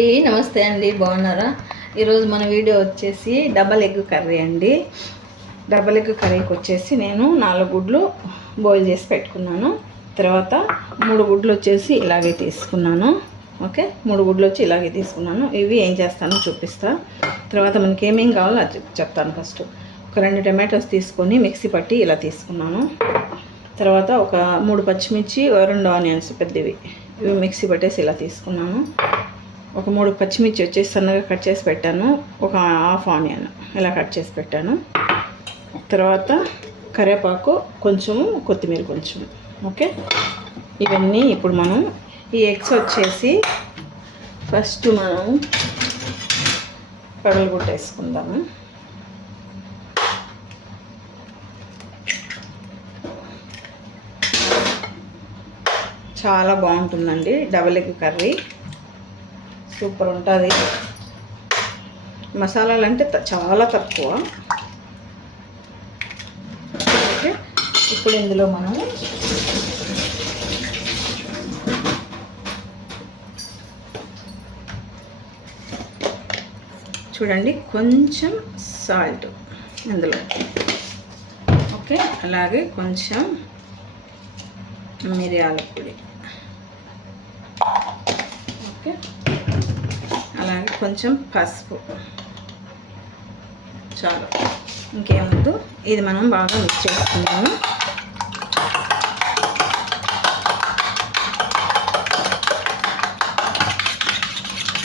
అండి. నమస్తే అండి. బాగున్నారా? ఈరోజు మన వీడియో వచ్చేసి డబల్ ఎగ్ కర్రీ అండి. డబల్ ఎగ్ కర్రీకి వచ్చేసి నేను నాలుగు గుడ్లు బాయిల్ చేసి పెట్టుకున్నాను. తర్వాత మూడు గుడ్లు వచ్చేసి ఇలాగే తీసుకున్నాను. ఓకే? మూడు గుడ్లు వచ్చి ఇలాగే తీసుకున్నాను. ఇవి ఏం చేస్తానో చూపిస్తా. తర్వాత మనకి ఏమేమి కావాలో అది చెప్తాను ఫస్ట్. ఒక రెండు టమాటోస్ తీసుకొని మిక్సీ పట్టి ఇలా తీసుకున్నాను. తర్వాత ఒక మూడు పచ్చిమిర్చి రెండు ఆనియన్స్ పెద్దవి. ఇవి మిక్సీ పట్టేసి ఇలా తీసుకున్నాను. ఒక మూడు పచ్చిమిర్చి వచ్చేసి సన్నగా కట్ చేసి పెట్టాను. ఒక హాఫ్ ఆనియన్ ఇలా కట్ చేసి పెట్టాను. తర్వాత కరివేపాకు కొంచెము కొత్తిమీర కొంచెం ఓకే? ఇవన్నీ ఇప్పుడు మనం ఈ ఎగ్స్ వచ్చేసి ఫస్ట్ మనం పగలగొట్టేసుకుందాము చాలా బాగుంటుందండి. Double egg curry. సూపర్ ఉంటుంది. మసాలాలు అంటే చాలా తక్కువ. ఓకే ఇప్పుడు ఇందులో మనం చూడండి కొంచెం సాల్ట్ ఇందులో. ఓకే అలాగే కొంచెం మిరియాల పొడి ఓకే అలాగే కొంచెం పసుపు. చాలు. ఇంకేముందు? ఇది మనం బాగా మిక్స్ చేసుకుందాము.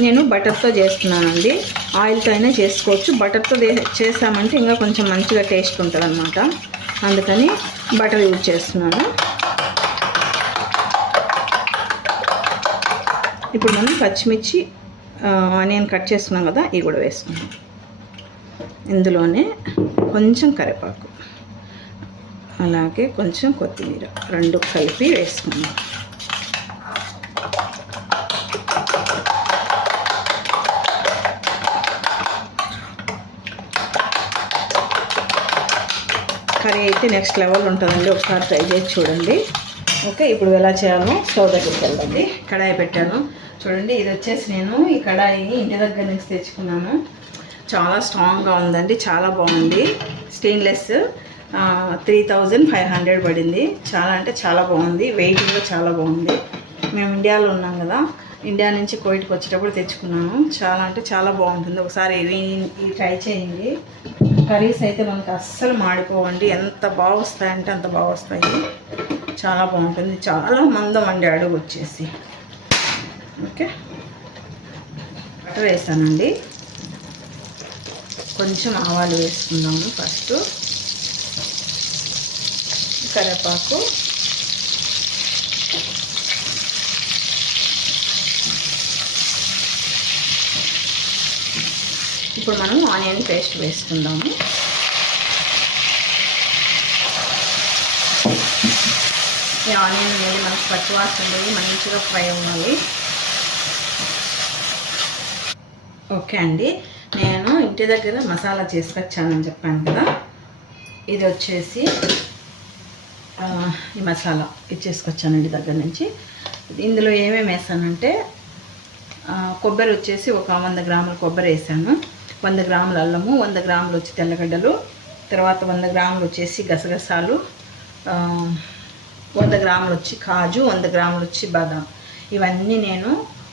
నేను బటర్తో చేస్తున్నానండి. ఆయిల్తో అయినా చేసుకోవచ్చు. బటర్తో చేసామంటే ఇంకా కొంచెం మంచిగా టేస్ట్ ఉంటుంది అనమాట అందుకని బటర్ యూజ్ చేస్తున్నాను. ఇప్పుడు మనం పచ్చిమిర్చి ఆనియన్ కట్ చేసుకున్నాం కదా ఇవి కూడా వేసుకున్నాం ఇందులోనే కొంచెం కరివేపాకు అలాగే కొంచెం కొత్తిమీర రెండు కలిపి వేసుకున్నాం కర్రీ అయితే నెక్స్ట్ లెవెల్ ఉంటుందండి ఒకసారి ట్రై చేసి చూడండి. ఓకే ఇప్పుడు ఎలా చేయాలో స్టవ్ దగ్గరికి వెళ్ళండి. కడాయి పెట్టాను. చూడండి ఇది వచ్చేసి నేను ఈ కడాయి ఇంటి దగ్గర నుంచి తెచ్చుకున్నాను. చాలా స్ట్రాంగ్గా ఉందండి చాలా బాగుంది. Stainless three thousand five hundred పడింది. చాలా అంటే చాలా బాగుంది వెయిట్ కూడా చాలా బాగుంది. మేము ఇండియాలో ఉన్నాం కదా ఇండియా నుంచి కోయిట్కి వచ్చేటప్పుడు తెచ్చుకున్నాను. చాలా అంటే చాలా బాగుంటుంది. ఒకసారి ఇవి ఇవి ట్రై చేయండి. కర్రీస్ అయితే మనకు అస్సలు మాడిపోవండి. ఎంత బాగా వస్తాయంటే అంత బాగా వస్తాయి. చాలా బాగుంటుంది. చాలా మందం అండి అడుగు వచ్చేసి. ఓకే. వేసానండి. కొంచెం ఆవాలు వేసుకుందాము ఫస్ట్. కరివేపాకు. ఇప్పుడు మనం ఆనియన్ పేస్ట్ వేసుకుందాము. ఈ ఆనియన్ అనేది మనకు పచ్చివాసన అనేది మంచిగా ఫ్రై అవ్వాలి. ఓకే అండి. నేను ఇంటి దగ్గర మసాలా చేసుకొచ్చానని చెప్పాను కదా. ఇది వచ్చేసి ఈ మసాలా ఇది చేసుకొచ్చాను ఇంటి దగ్గర నుంచి. ఇందులో ఏమేమి వేసానంటే కొబ్బరి వచ్చేసి ఒక వంద గ్రాముల కొబ్బరి వేసాను. వంద గ్రాముల అల్లము వంద గ్రాములు వచ్చి తెల్లగడ్డలు తర్వాత వంద గ్రాములు వచ్చేసి గసగసాలు వంద గ్రాములు వచ్చి కాజు వంద గ్రాములు వచ్చి బాదాం. ఇవన్నీ నేను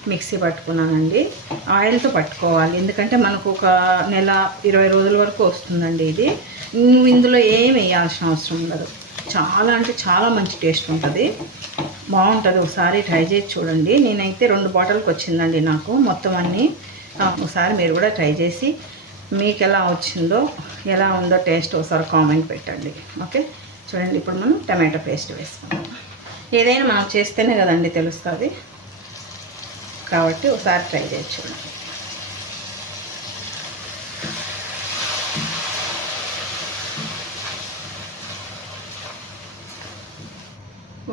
మిక్సీ పట్టుకున్నానండి. ఆయిల్తో పట్టుకోవాలి. ఎందుకంటే మనకు ఒక నెల ఇరవై రోజుల వరకు వస్తుందండి ఇది. నువ్వు ఇందులో ఏం వేయాల్సిన అవసరం ఉండదు. చాలా అంటే చాలా మంచి టేస్ట్ ఉంటుంది. బాగుంటుంది. ఒకసారి ట్రై చేసి చూడండి. నేనైతే రెండు బాటిల్కి వచ్చిందండి నాకు. మొత్తం అన్నీ ఒకసారి మీరు కూడా ట్రై చేసి మీకు ఎలా వచ్చిందో ఎలా ఉందో టేస్ట్ ఒకసారి కామెంట్ పెట్టండి. ఓకే? చూడండి ఇప్పుడు మనం టమాటో పేస్ట్ వేసుకుందాం. ఏదైనా మనం చేస్తేనే కదండి తెలుస్తుంది. కాబట్టి ఒకసారి ట్రై చేయొచ్చు చూడండి.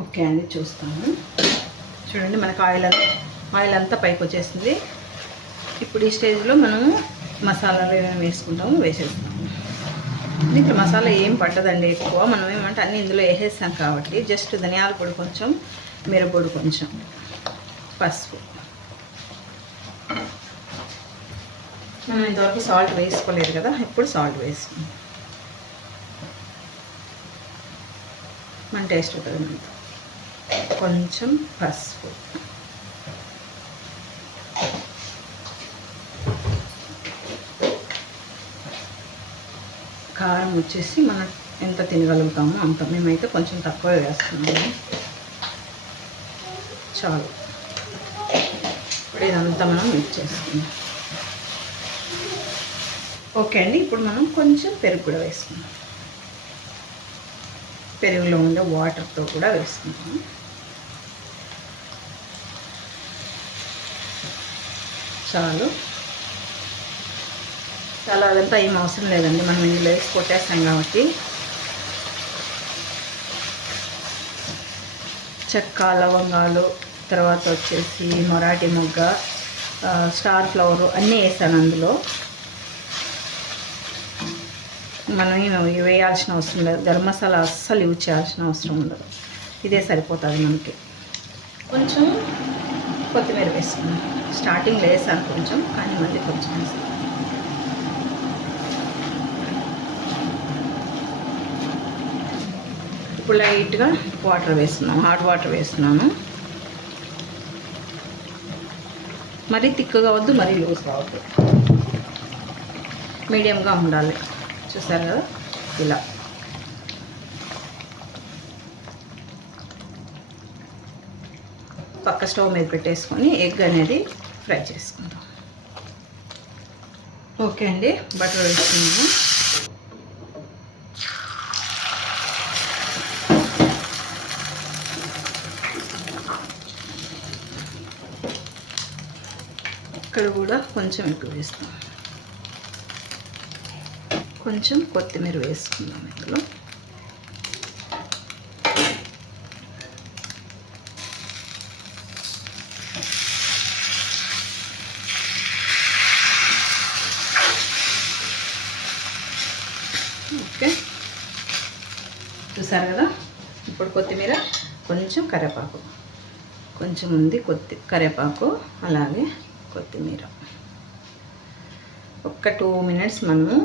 ఓకే అండి చూస్తాము చూడండి మనకు ఆయిల్ అంతా ఆయిల్ అంతా పైకి వచ్చేసింది. ఇప్పుడు ఈ స్టేజ్లో మనము మసాలాలు ఏమేమి వేసుకుంటాము వేసేస్తాము. ఇక్కడ మసాలా ఏం పట్టదండి ఎక్కువ. మనం ఏమంటే అన్నీ ఇందులో వేసేస్తాం కాబట్టి జస్ట్ ధనియాల పొడి కొంచెం మిరపొడి కొంచెం పసుపు. మనం ఇంతవరకు సాల్ట్ వేసుకోలేదు కదా ఇప్పుడు సాల్ట్ వేసుకుందాం. మన టేస్ట్ ఉంటుంది కొంచెం పసుపు. కారం వచ్చేసి మనం ఎంత తినగలుగుతామో అంత. మేమైతే కొంచెం తక్కువ వేస్తున్నాము. చాలు. ఇప్పుడు ఇదంతా మనం మిక్స్ చేసుకుందాం. ఓకే అండి ఇప్పుడు మనం కొంచెం పెరుగు కూడా వేసుకుందాం. పెరుగులో ఉండే వాటర్తో కూడా వేసుకుందాం. చాలు. చాలా అదంతా ఏం అవసరం లేదండి మనం ఇందులో వేసి కొట్టేస్తాం కాబట్టి. చెక్క లవంగాలు తర్వాత వచ్చేసి మొరాటి మొగ్గ స్టార్ ఫ్లవర్ అన్నీ వేసాను అందులో. మనం ఇవి వేయాల్సిన అవసరం లేదు. గరం మసాలా అస్సలు యూజ్ చేయాల్సిన అవసరం ఉండదు. ఇదే సరిపోతుంది మనకి. కొంచెం కొత్తిమీర వేసుకున్నాం స్టార్టింగ్ వేసాను కొంచెం కానీ మళ్ళీ కొంచెం వేసాను. ఇప్పుడు లైట్గా వాటర్ వేస్తున్నాం హాట్ వాటర్ వేస్తున్నాను. మరీ తిక్కుగా వద్దు మరీ లూజ్ కావద్దు మీడియంగా ఉండాలి. చూసారు కదా? ఇలా. పక్క స్టవ్ మీద పెట్టేసుకొని ఎగ్ అనేది ఫ్రై చేసుకుందాం. ఓకే అండి బటర్ వేసుకున్నాము ఇక్కడ కూడా కొంచెం ఎక్కువ వేస్తాం కొంచెం కొత్తిమీర వేసుకుందాం ఇందులో. ఓకే. చూసారు కదా? ఇప్పుడు కొత్తిమీర కొంచెం కరివేపాకు. కొంచెం ఉంది కొత్తి కరివేపాకు అలాగే కొత్తిమీర. ఒక్క టూ మినిట్స్ మనము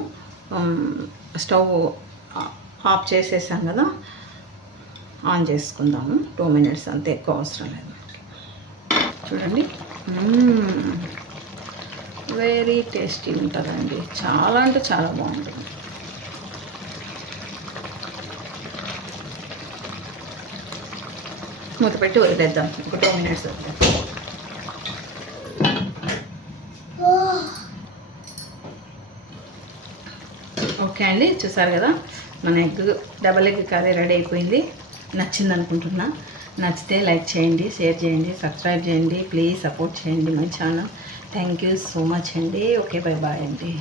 స్టవ్ ఆఫ్ చేసేసాం కదా ఆన్ చేసుకుందాము. టూ మినిట్స్ అంతే ఎక్కువ అవసరం లేదు చూడండి. వెరీ టేస్టీ ఉంటుందండి. చాలా అంటే చాలా బాగుంటుంది. మూత పెట్టి వదిలేద్దాం. ఒక టూ మినిట్స్ వదిలేద్దాం. ఓకే అండి చూసారు కదా? మన egg double egg curry ready అయిపోయింది. నచ్చింది అనుకుంటున్నా నచ్చితే లైక్ చేయండి షేర్ చేయండి సబ్స్క్రైబ్ చేయండి ప్లీజ్ సపోర్ట్ చేయండి my channel. Thank you so much అండి. ఓకే బై బాయ్ అండి.